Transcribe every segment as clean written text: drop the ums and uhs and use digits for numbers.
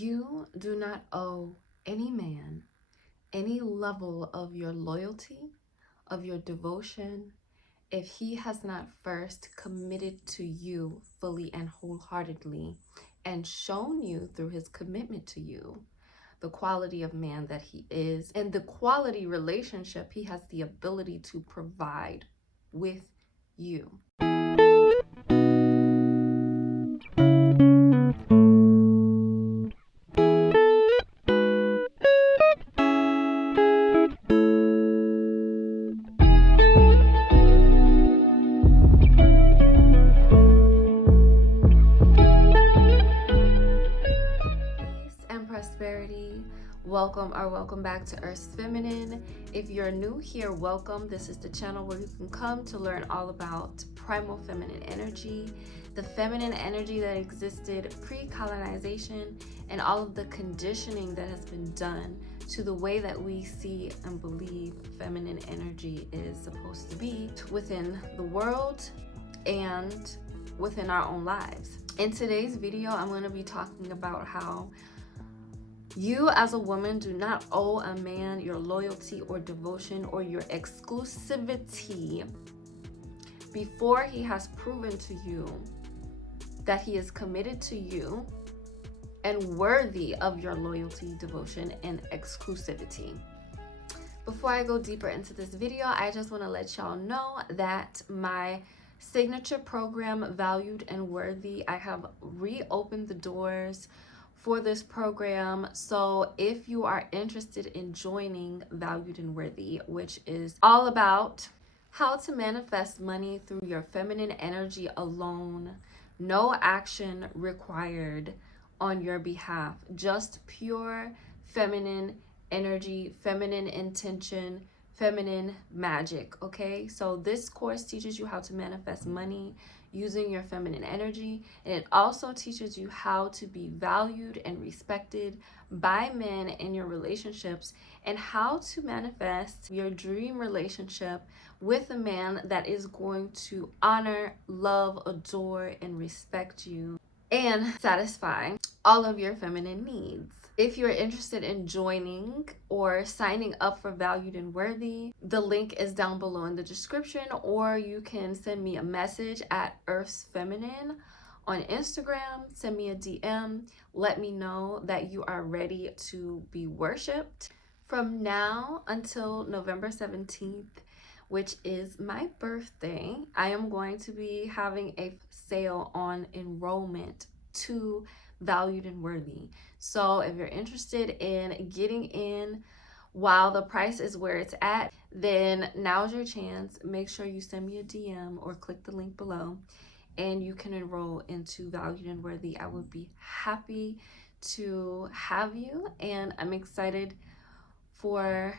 You do not owe any man any level of your loyalty, of your devotion, if he has not first committed to you fully and wholeheartedly and shown you through his commitment to you the quality of man that he is and the quality relationship he has the ability to provide with you. Prosperity. Welcome back to Earth's Feminine. If you're new here, welcome. This is the channel where you can come to learn all about primal feminine energy, the feminine energy that existed pre-colonization, and all of the conditioning that has been done to the way that we see and believe feminine energy is supposed to be within the world and within our own lives. In today's video, I'm going to be talking about how you as a woman do not owe a man your loyalty or devotion or your exclusivity before he has proven to you that he is committed to you and worthy of your loyalty, devotion, and exclusivity. Before I go deeper into this video, I just want to let y'all know that my signature program, Valued and Worthy, I have reopened the doors for this program. So if you are interested in joining Valued and Worthy, which is all about how to manifest money through your feminine energy alone, no action required on your behalf, just pure feminine energy, feminine intention, feminine magic. Okay, so this course teaches you how to manifest money using your feminine energy, and it also teaches you how to be valued and respected by men in your relationships, and how to manifest your dream relationship with a man that is going to honor, love, adore, and respect you and satisfy all of your feminine needs. If you're interested in joining or signing up for Valued and Worthy, the link is down below in the description, or you can send me a message at Earth's Feminine on Instagram. Send me a DM. Let me know that you are ready to be worshipped. From now until November 17th, which is my birthday, I am going to be having a sale on enrollment to Valued and Worthy. So if you're interested in getting in while the price is where it's at, then now's your chance. Make sure you send me a DM or click the link below and you can enroll into Valued and Worthy. I would be happy to have you, and I'm excited for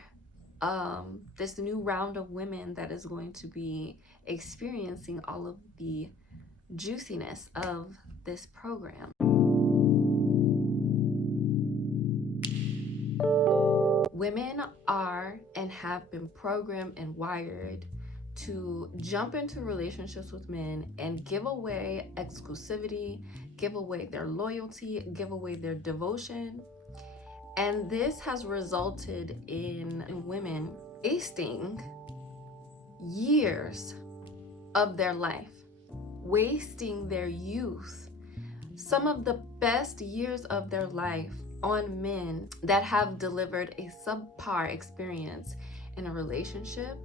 this new round of women that is going to be experiencing all of the juiciness of this program. Women are and have been programmed and wired to jump into relationships with men and give away exclusivity, give away their loyalty, give away their devotion. And this has resulted in women wasting years of their life, wasting their youth, some of the best years of their life on men that have delivered a subpar experience in a relationship,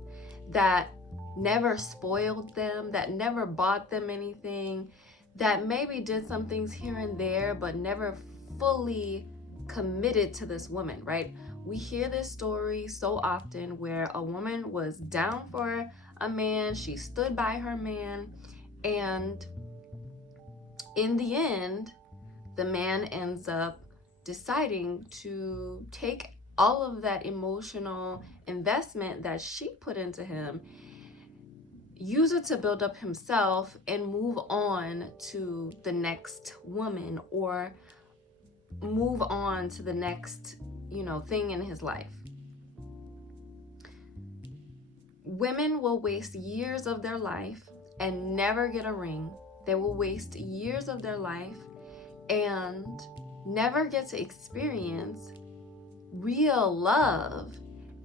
that never spoiled them, that never bought them anything, that maybe did some things here and there, but never fully committed to this woman, right? We hear this story so often where a woman was down for a man, she stood by her man, and in the end, the man ends up deciding to take all of that emotional investment that she put into him, use it to build up himself, and move on to the next woman or move on to the next, thing in his life. Women will waste years of their life and never get a ring. They will waste years of their life and never get to experience real love.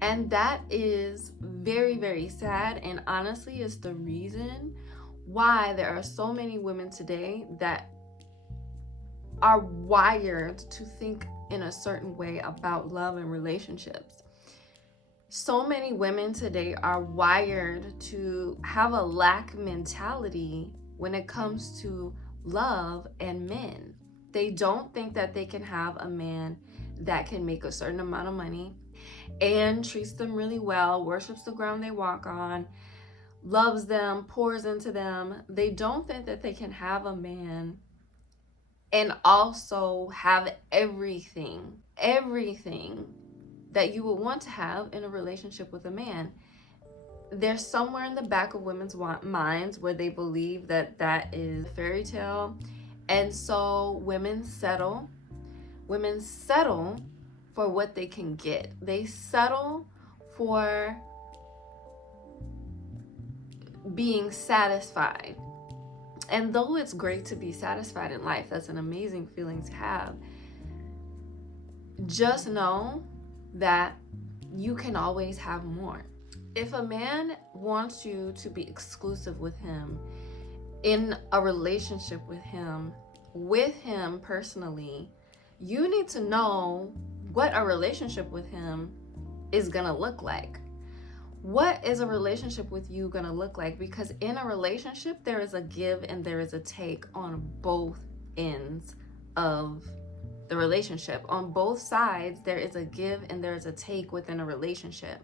And that is very, very sad. And honestly, is the reason why there are so many women today that are wired to think in a certain way about love and relationships. So many women today are wired to have a lack mentality when it comes to love and men. They don't think that they can have a man that can make a certain amount of money and treats them really well, worships the ground they walk on, loves them, pours into them. They don't think that they can have a man and also have everything that you would want to have in a relationship with a man. There's somewhere in the back of women's minds where they believe that that is a fairy tale. And so women settle for what they can get. They settle for being satisfied. And though it's great to be satisfied in life, that's an amazing feeling to have, just know that you can always have more. If a man wants you to be exclusive with him, in a relationship with him personally, you need to know what a relationship with him is gonna look like. What is a relationship with you gonna look like? Because in a relationship, there is a give and there is a take on both ends of the relationship. On both sides, there is a give and there is a take within a relationship.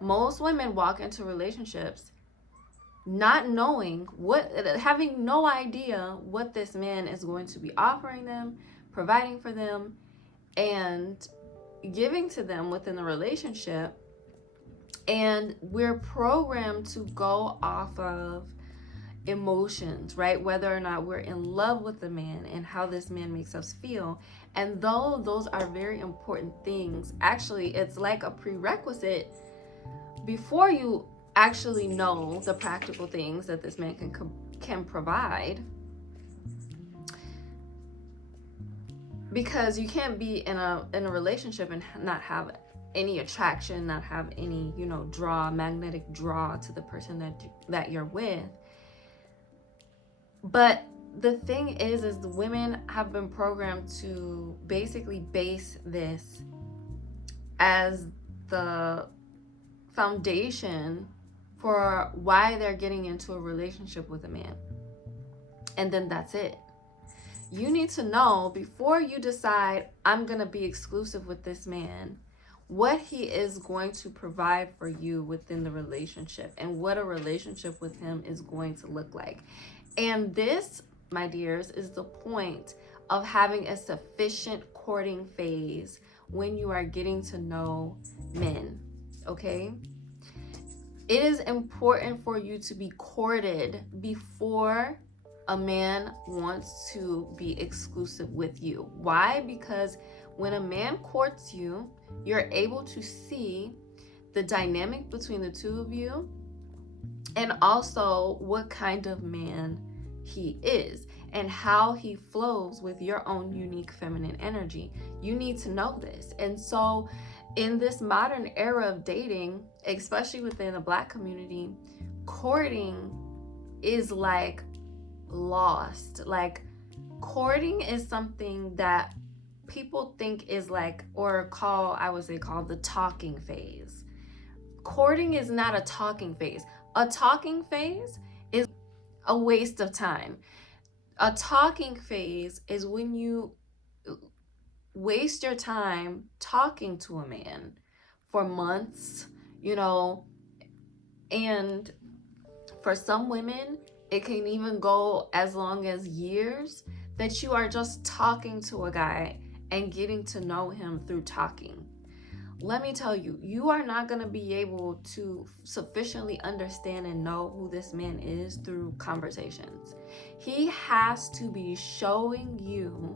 Most women walk into relationships not knowing having no idea what this man is going to be offering them, providing for them, and giving to them within the relationship. And we're programmed to go off of emotions, right? Whether or not we're in love with the man and how this man makes us feel. And though those are very important things, actually, it's like a prerequisite before you actually know the practical things that this man can provide. Because you can't be in a relationship and not have any attraction, not have any, magnetic draw to the person that you're with. But the thing is the women have been programmed to basically base this as the foundation for why they're getting into a relationship with a man. And then that's it. You need to know before you decide, I'm going to be exclusive with this man, what he is going to provide for you within the relationship and what a relationship with him is going to look like. And this, my dears, is the point of having a sufficient courting phase when you are getting to know men, okay? It is important for you to be courted before a man wants to be exclusive with you. Why? Because when a man courts you, you're able to see the dynamic between the two of you and also what kind of man he is and how he flows with your own unique feminine energy. You need to know this. And so in this modern era of dating, especially within the Black community, courting is like lost. Like, courting is something that people think is like, or I would say call the talking phase. Courting is not a talking phase. A talking phase is a waste of time. A talking phase is when you waste your time talking to a man for months, and for some women, it can even go as long as years that you are just talking to a guy and getting to know him through talking. Let me tell you, you are not going to be able to sufficiently understand and know who this man is through conversations. He has to be showing you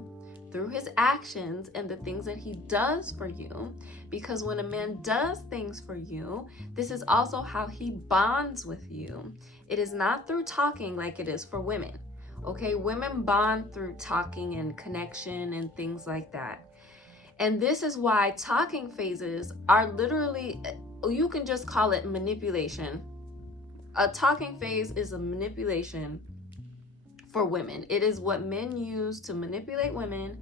through his actions and the things that he does for you, because when a man does things for you, this is also how he bonds with you. It is not through talking like it is for women. Okay, women bond through talking and connection and things like that. And this is why talking phases are literally, you can just call it manipulation. A talking phase is a manipulation for women. It is what men use to manipulate women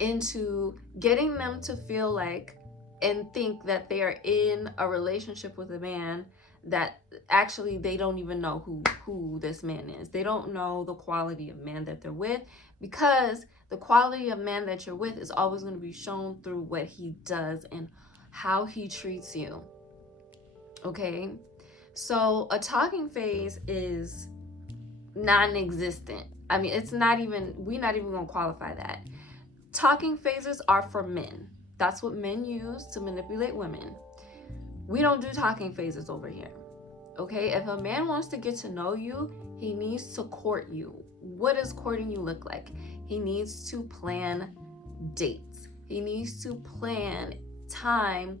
into getting them to feel like and think that they are in a relationship with a man that actually they don't even know who this man is. They don't know the quality of man that they're with, because the quality of man that you're with is always going to be shown through what he does and how he treats you. Okay? So a talking phase is non-existent. I mean, it's not even, we're not even going to qualify that. Talking phases are for men. That's what men use to manipulate women. We don't do talking phases over here. Okay? If a man wants to get to know you, he needs to court you. What does courting you look like? He needs to plan dates. He needs to plan time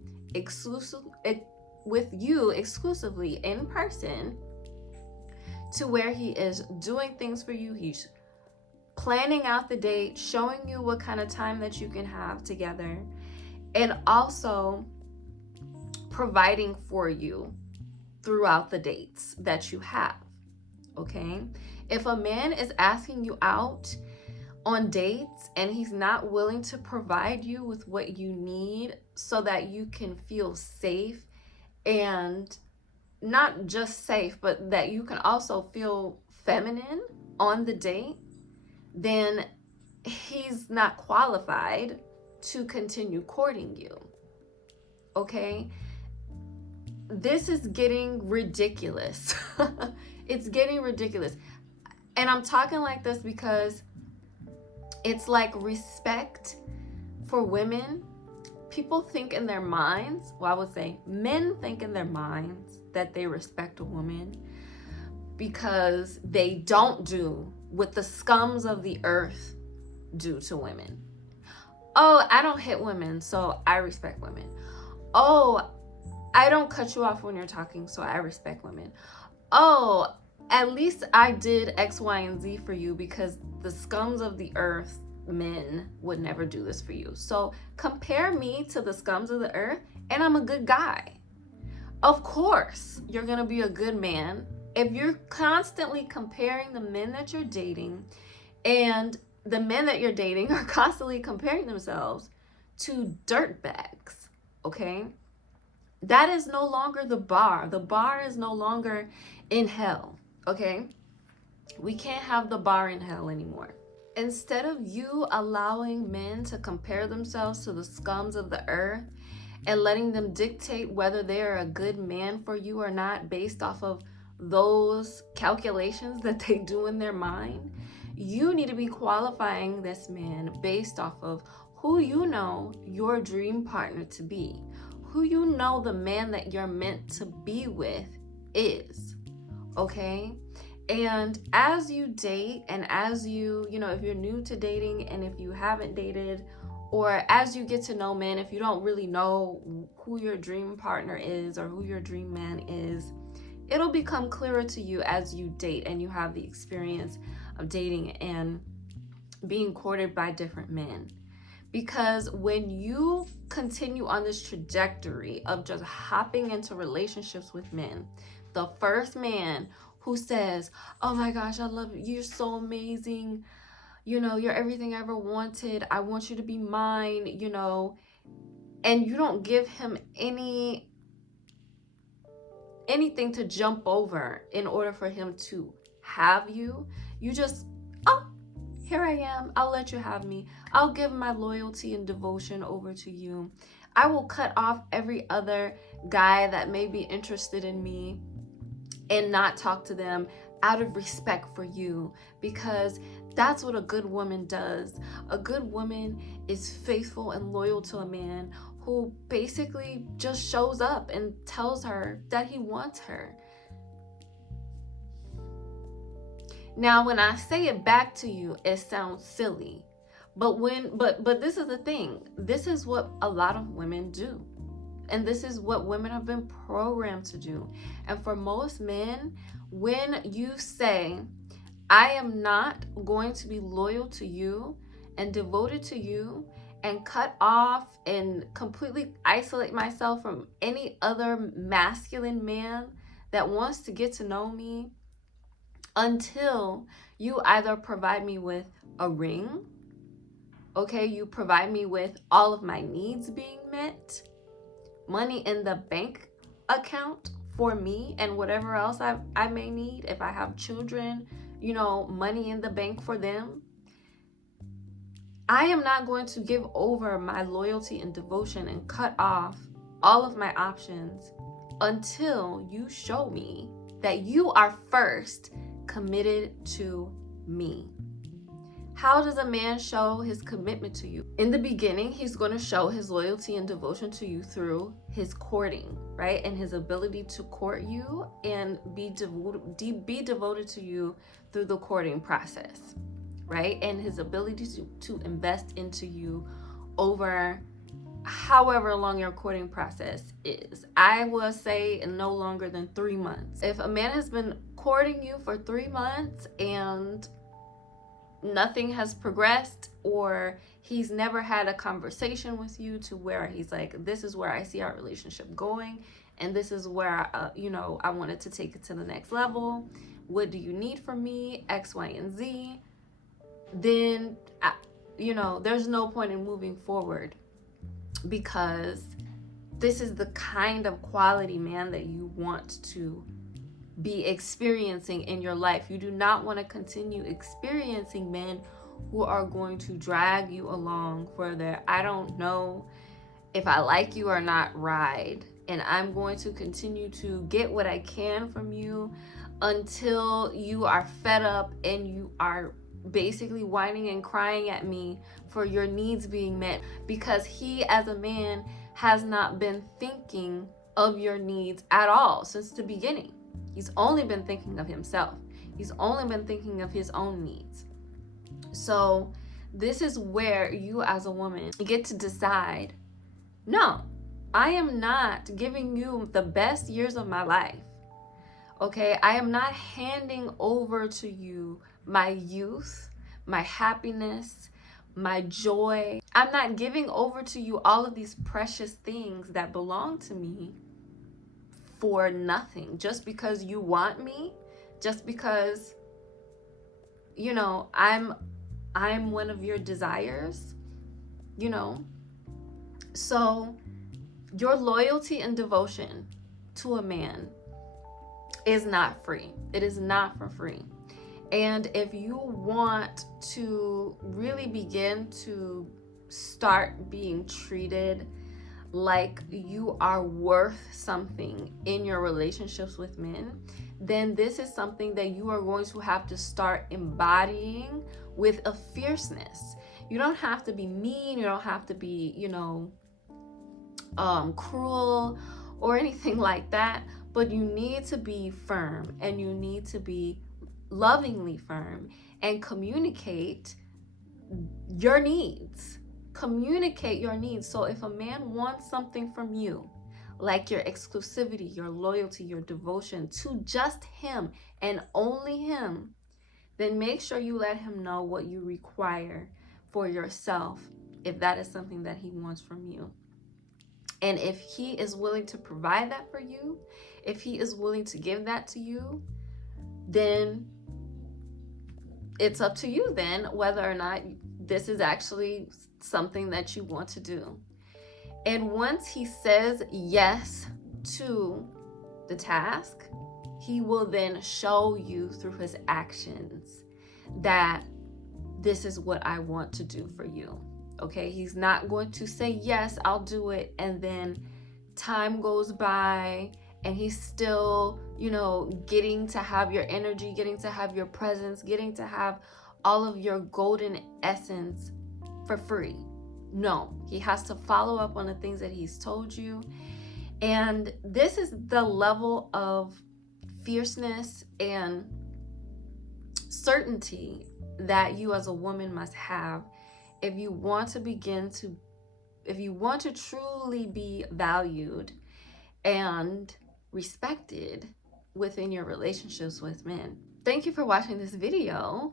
with you exclusively in person, to where he is doing things for you. He's planning out the date, showing you what kind of time that you can have together, and also providing for you throughout the dates that you have. Okay? If a man is asking you out on dates and he's not willing to provide you with what you need so that you can feel safe, and not just safe, but that you can also feel feminine on the date, then he's not qualified to continue courting you. Okay? This is getting ridiculous. It's getting ridiculous. And I'm talking like this because it's like respect for women. People think in their minds, well, I would say men think in their minds that they respect a woman because they don't do what the scums of the earth do to women. Oh, I don't hit women, so I respect women. Oh, I don't cut you off when you're talking, so I respect women. Oh, at least I did X, Y, and Z for you because the scums of the earth, men, would never do this for you. So compare me to the scums of the earth and I'm a good guy. Of course, you're going to be a good man if you're constantly comparing the men that you're dating, and the men that you're dating are constantly comparing themselves to dirtbags. Okay? That is no longer the bar. The bar is no longer in hell. Okay? We can't have the bar in hell anymore. Instead of you allowing men to compare themselves to the scums of the earth and letting them dictate whether they're a good man for you or not based off of those calculations that they do in their mind, you need to be qualifying this man based off of who you know your dream partner to be, who you know the man that you're meant to be with is. Okay? And as you date, and as you know, if you're new to dating and if you haven't dated, or as you get to know men, if you don't really know who your dream partner is or who your dream man is, it'll become clearer to you as you date and you have the experience of dating and being courted by different men. Because when you continue on this trajectory of just hopping into relationships with men, the first man who says, oh my gosh, I love you, you're so amazing, you know, you're everything I ever wanted, I want you to be mine, you know, and you don't give him anything to jump over in order for him to have you, you just, oh, here I am, I'll let you have me, I'll give my loyalty and devotion over to you, I will cut off every other guy that may be interested in me and not talk to them out of respect for you, because that's what a good woman does. A good woman is faithful and loyal to a man who basically just shows up and tells her that he wants her. Now, when I say it back to you, it sounds silly, but this is the thing. This is what a lot of women do. And this is what women have been programmed to do. And for most men, when you say, I am not going to be loyal to you and devoted to you and cut off and completely isolate myself from any other masculine man that wants to get to know me until you either provide me with a ring, okay, you provide me with all of my needs being met, money in the bank account for me and whatever else I may need. If I have children, money in the bank for them. I am not going to give over my loyalty and devotion and cut off all of my options until you show me that you are first committed to me. How does a man show his commitment to you? In the beginning, he's going to show his loyalty and devotion to you through his courting, right? And his ability to court you and be devoted to you through the courting process, right? And his ability to invest into you over however long your courting process is. I will say no longer than 3 months. If a man has been courting you for 3 months and nothing has progressed, or he's never had a conversation with you to where he's like, this is where I see our relationship going, and this is where I wanted to take it to the next level. What do you need from me? X, Y, and Z. Then there's no point in moving forward, because this is the kind of quality man that you want to be experiencing in your life. You do not want to continue experiencing men who are going to drag you along for their I don't know if I like you or not ride, and I'm going to continue to get what I can from you until you are fed up and you are basically whining and crying at me for your needs being met, because he as a man has not been thinking of your needs at all since the beginning. He's only been thinking of himself. He's only been thinking of his own needs. So this is where you as a woman get to decide, no, I am not giving you the best years of my life. Okay, I am not handing over to you my youth, my happiness, my joy. I'm not giving over to you all of these precious things that belong to me for nothing, just because you want me, just because I'm one of your desires. So your loyalty and devotion to a man is not free. It is not for free. And if you want to really begin to start being treated like you are worth something in your relationships with men, then this is something that you are going to have to start embodying with a fierceness. You don't have to be mean, you don't have to be, cruel or anything like that, but you need to be firm, and you need to be lovingly firm and communicate your needs. Communicate your needs. So if a man wants something from you, like your exclusivity, your loyalty, your devotion to just him and only him, then make sure you let him know what you require for yourself, if that is something that he wants from you. And if he is willing to provide that for you, if he is willing to give that to you, then it's up to you then whether or not this is actually something that you want to do. And once he says yes to the task, he will then show you through his actions that this is what I want to do for you. Okay, he's not going to say, yes, I'll do it, and then time goes by and he's still, getting to have your energy, getting to have your presence, getting to have all of your golden essence for free. No, he has to follow up on the things that he's told you. And this is the level of fierceness and certainty that you as a woman must have if you want to truly be valued and respected within your relationships with men. Thank you for watching this video.